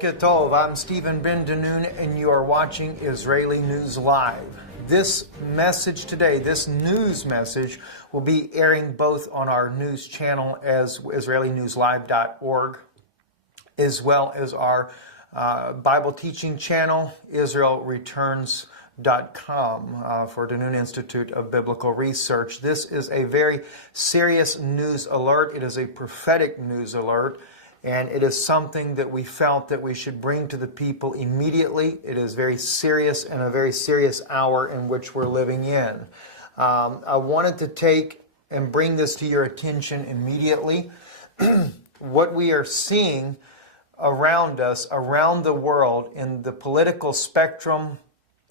Boker Tov, I'm Stephen Ben Danoon, and you are watching Israeli News Live. This message today, this news message, will be airing both on our news channel as IsraeliNewsLive.org, as well as our Bible teaching channel, IsraelReturns.com, for Danoon Institute of Biblical Research. This is a very serious news alert. It is a prophetic news alert. And it is something that we felt that we should bring to the people immediately. It is very serious and a very serious hour in which we're living in. I wanted to take and bring this to your attention immediately. What we are seeing around us, around the world, in the political spectrum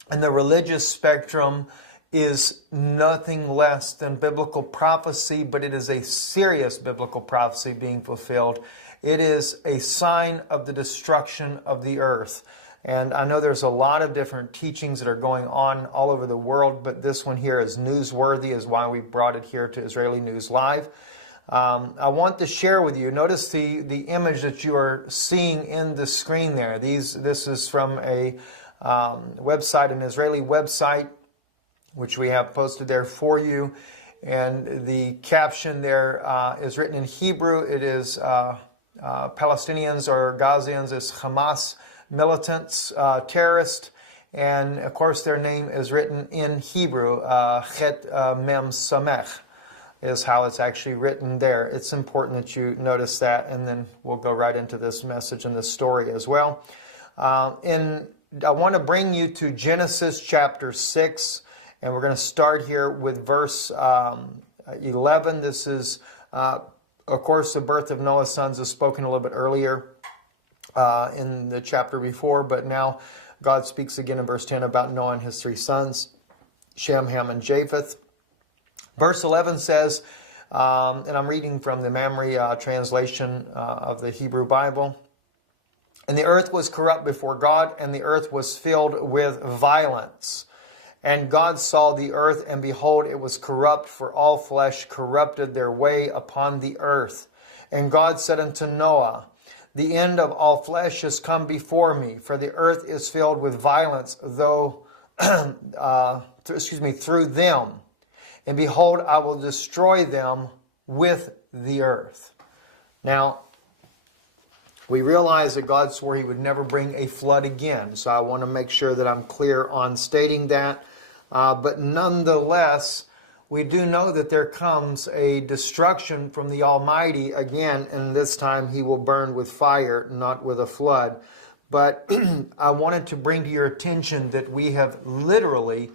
and the religious spectrum, is nothing less than biblical prophecy, but it is a serious biblical prophecy being fulfilled. It is a sign of the destruction of the earth. And I know there's a lot of different teachings that are going on all over the world, but this one here is newsworthy, is why we brought it here to Israeli News Live. I want to share with you, notice the image that you are seeing in the screen there. This is from a website, an Israeli website, which we have posted there for you. And the caption there is written in Hebrew. It is Palestinians or Gazians as Hamas militants, terrorists, and of course their name is written in Hebrew. Chet Mem Samech is how it's actually written there. It's important that you notice that, and then we'll go right into this message and this story as well. I want to bring you to Genesis chapter 6, and we're going to start here with verse 11. This is of course, the birth of Noah's sons is spoken a little bit earlier in the chapter before, but now God speaks again in verse 10 about Noah and his three sons, Shem, Ham, and Japheth. Verse 11 says, and I'm reading from the Mamre translation of the Hebrew Bible, "And the earth was corrupt before God, and the earth was filled with violence. And God saw the earth, and behold, it was corrupt, for all flesh corrupted their way upon the earth. And God said unto Noah, The end of all flesh is come before me, for the earth is filled with violence, through them. And behold, I will destroy them with the earth." Now, we realize that God swore He would never bring a flood again. So I want to make sure that I'm clear on stating that. But nonetheless, we do know that there comes a destruction from the Almighty again, and this time He will burn with fire, not with a flood. But I wanted to bring to your attention that we have literally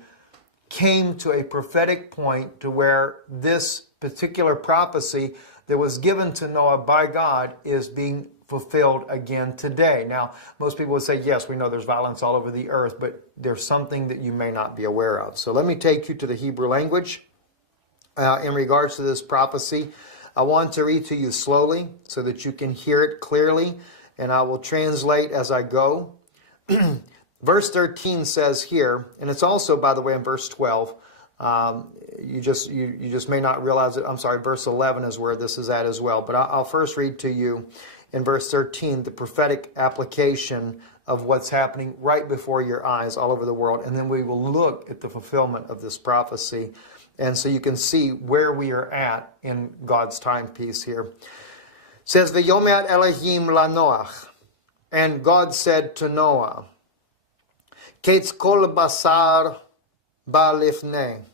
came to a prophetic point to where this particular prophecy that was given to Noah by God is being fulfilled again today. Now, most people would say, yes, we know there's violence all over the earth, but there's something that you may not be aware of. So let me take you to the Hebrew language in regards to this prophecy. I want to read to you slowly so that you can hear it clearly, and I will translate as I go. Verse 13 says here, and it's also, by the way, in verse 12. You just may not realize it. I'm sorry, verse 11 is where this is at as well. But I'll first read to you in verse 13 the prophetic application of what's happening right before your eyes all over the world. And then we will look at the fulfillment of this prophecy. And so you can see where we are at in God's timepiece here. It says, V'yomer Elohim lanoach. And God said to Noah, Ketz kol basar ba lifnei.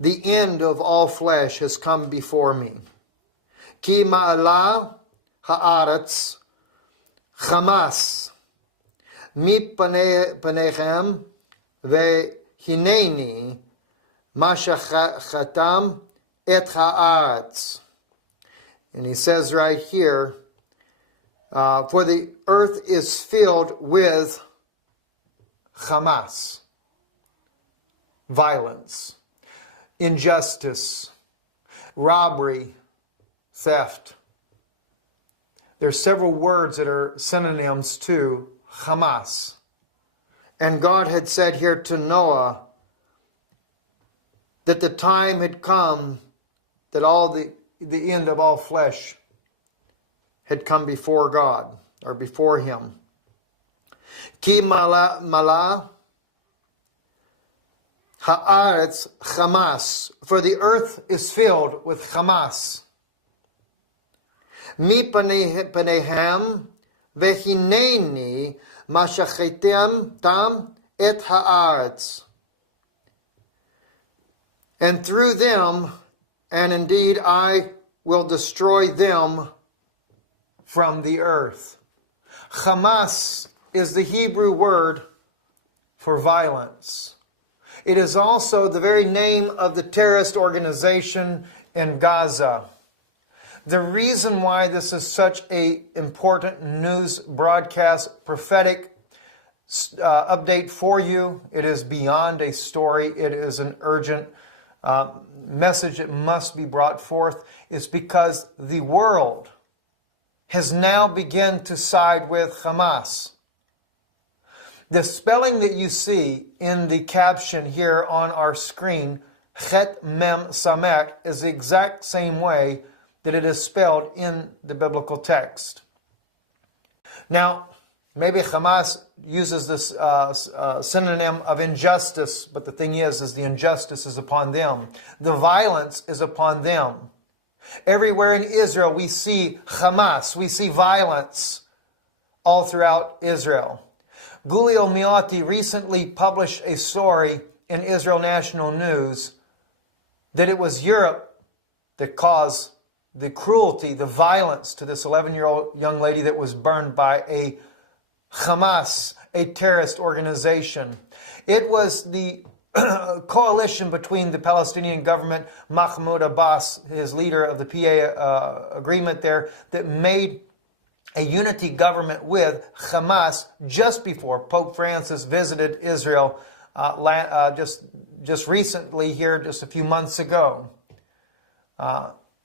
The end of all flesh has come before me. Ki ma'ala ha'aretz chamas mi panechem vehineni mashachatam et ha'aretz. And he says right here, for the earth is filled with Hamas, violence, injustice, robbery, theft. There are several words that are synonyms to Hamas. And God had said here to Noah that the time had come that all the end of all flesh had come before God, or before Him. Ki mala ha'aretz Hamas. For the earth is filled with Hamas. Mi panehem vehineni mashachetem tam et ha'aretz. And through them, and indeed I will destroy them from the earth. Hamas is the Hebrew word for violence. It is also the very name of the terrorist organization in Gaza. The reason why this is such an important news broadcast, prophetic update for you, it is beyond a story, it is an urgent message that must be brought forth, is because the world has now begun to side with Hamas. The spelling that you see in the caption here on our screen, Chet Mem Samek, is the exact same way that it is spelled in the biblical text. Now, maybe Hamas uses this synonym of injustice, but the thing is the injustice is upon them. The violence is upon them. Everywhere in Israel we see Hamas, we see violence all throughout Israel. Giulio Miotti recently published a story in Israel National News that it was Europe that caused the cruelty, the violence to this 11-year-old young lady that was burned by a Hamas, a terrorist organization. It was the coalition between the Palestinian government, Mahmoud Abbas, his leader of the PA agreement there, that made a unity government with Hamas just before Pope Francis visited Israel just recently here, just a few months ago.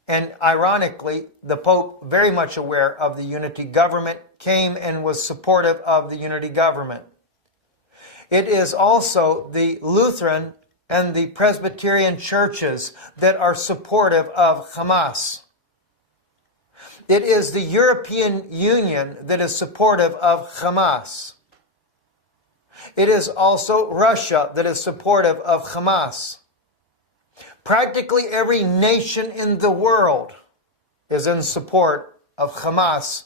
And ironically, the Pope, very much aware of the unity government, came and was supportive of the unity government. It is also the Lutheran and the Presbyterian churches that are supportive of Hamas. It is the European Union that is supportive of Hamas. It is also Russia that is supportive of Hamas. Practically every nation in the world is in support of Hamas.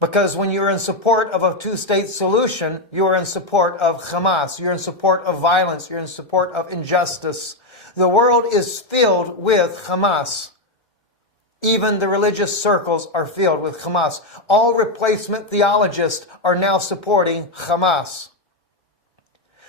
Because when you're in support of a two-state solution, you are in support of Hamas. You're in support of violence. You're in support of injustice. The world is filled with Hamas. Even the religious circles are filled with Hamas. All replacement theologists are now supporting Hamas,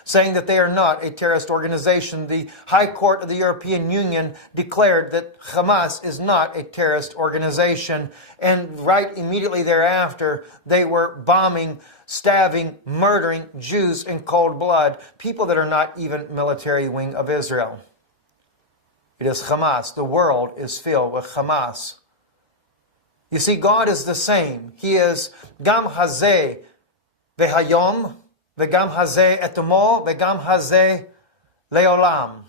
saying that they are not a terrorist organization. The High Court of the European Union declared that Hamas is not a terrorist organization. And right immediately thereafter, they were bombing, stabbing, murdering Jews in cold blood, people that are not even military wing of Israel. It is Hamas. The world is filled with Hamas. You see, God is the same. He is Gam Hazeh Vehayom, Vegam Hazeh Etomol, Vegam Hazeh Leolam.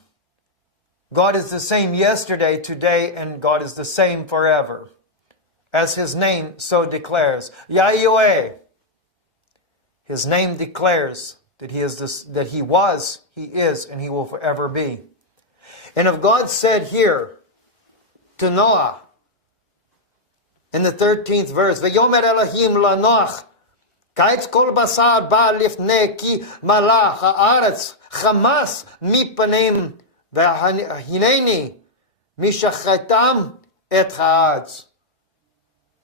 God is the same yesterday, today, and God is the same forever. As His name so declares. Yahweh. His name declares that He is that He was, He is, and He will forever be. And if God said here to Noah in the 13th verse, V'yomer Elohim lanoach, Kaitz kol basar ba lifnei ki malah haaretz Hamas mipanim v'hineni mishachetam et haaretz.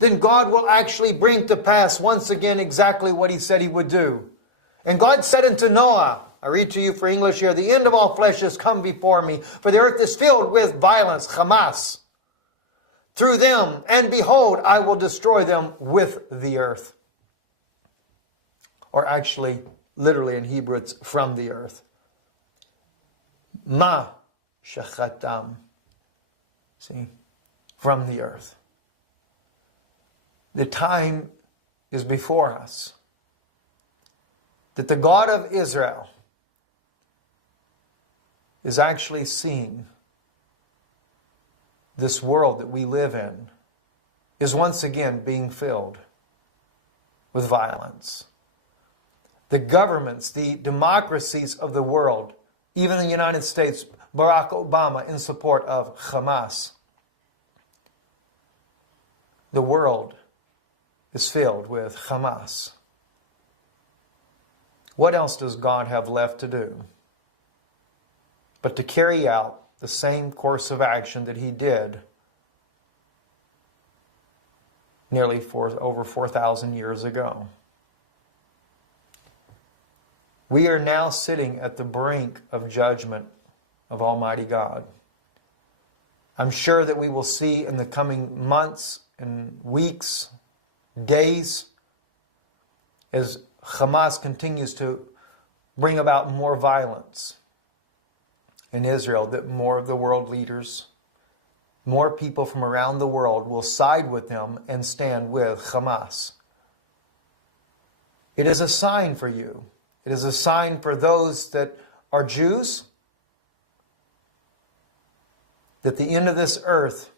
Then God will actually bring to pass once again exactly what He said He would do. And God said unto Noah, I read to you for English here, the end of all flesh has come before me, for the earth is filled with violence, Hamas, through them, and behold, I will destroy them with the earth. Or actually, literally in Hebrew, it's from the earth. Ma shachatam. See, from the earth. The time is before us that the God of Israel is actually seeing this world that we live in is once again being filled with violence. The governments, the democracies of the world, even the United States, Barack Obama in support of Hamas. The world is filled with Hamas. What else does God have left to do but to carry out the same course of action that he did over 4,000 years ago? We are now sitting at the brink of judgment of Almighty God. I'm sure that we will see in the coming months and weeks, days, as Hamas continues to bring about more violence in Israel, that more of the world leaders, more people from around the world will side with them and stand with Hamas. It is a sign for you. It is a sign for those that are Jews that the end of this earth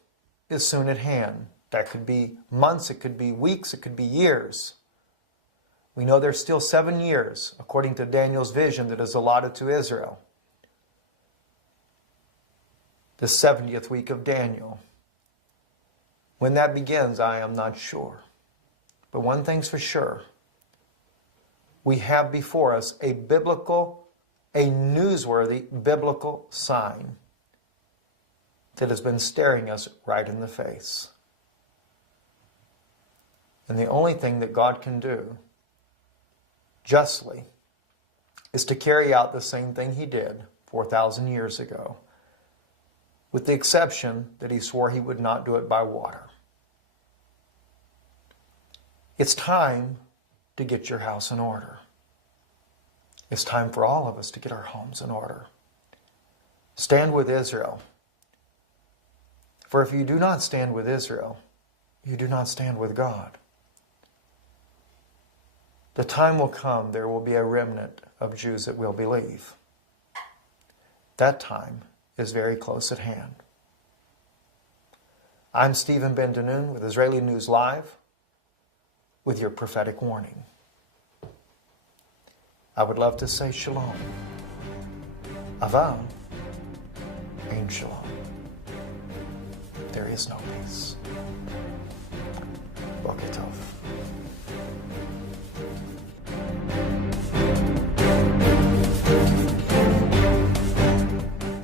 is soon at hand. That could be months, it could be weeks, it could be years. We know there's still 7 years, according to Daniel's vision, that is allotted to Israel. The 70th week of Daniel. When that begins, I am not sure. But one thing's for sure. We have before us a newsworthy biblical sign that has been staring us right in the face. And the only thing that God can do justly is to carry out the same thing he did 4,000 years ago, with the exception that he swore he would not do it by water. It's time to get your house in order. It's time for all of us to get our homes in order. Stand with Israel. For if you do not stand with Israel, you do not stand with God. The time will come, there will be a remnant of Jews that will believe. That time is very close at hand. I'm Stephen Ben-Danoon with Israeli News Live with your prophetic warning. I would love to say shalom. Aval, ein shalom. There is no peace. Boker tov.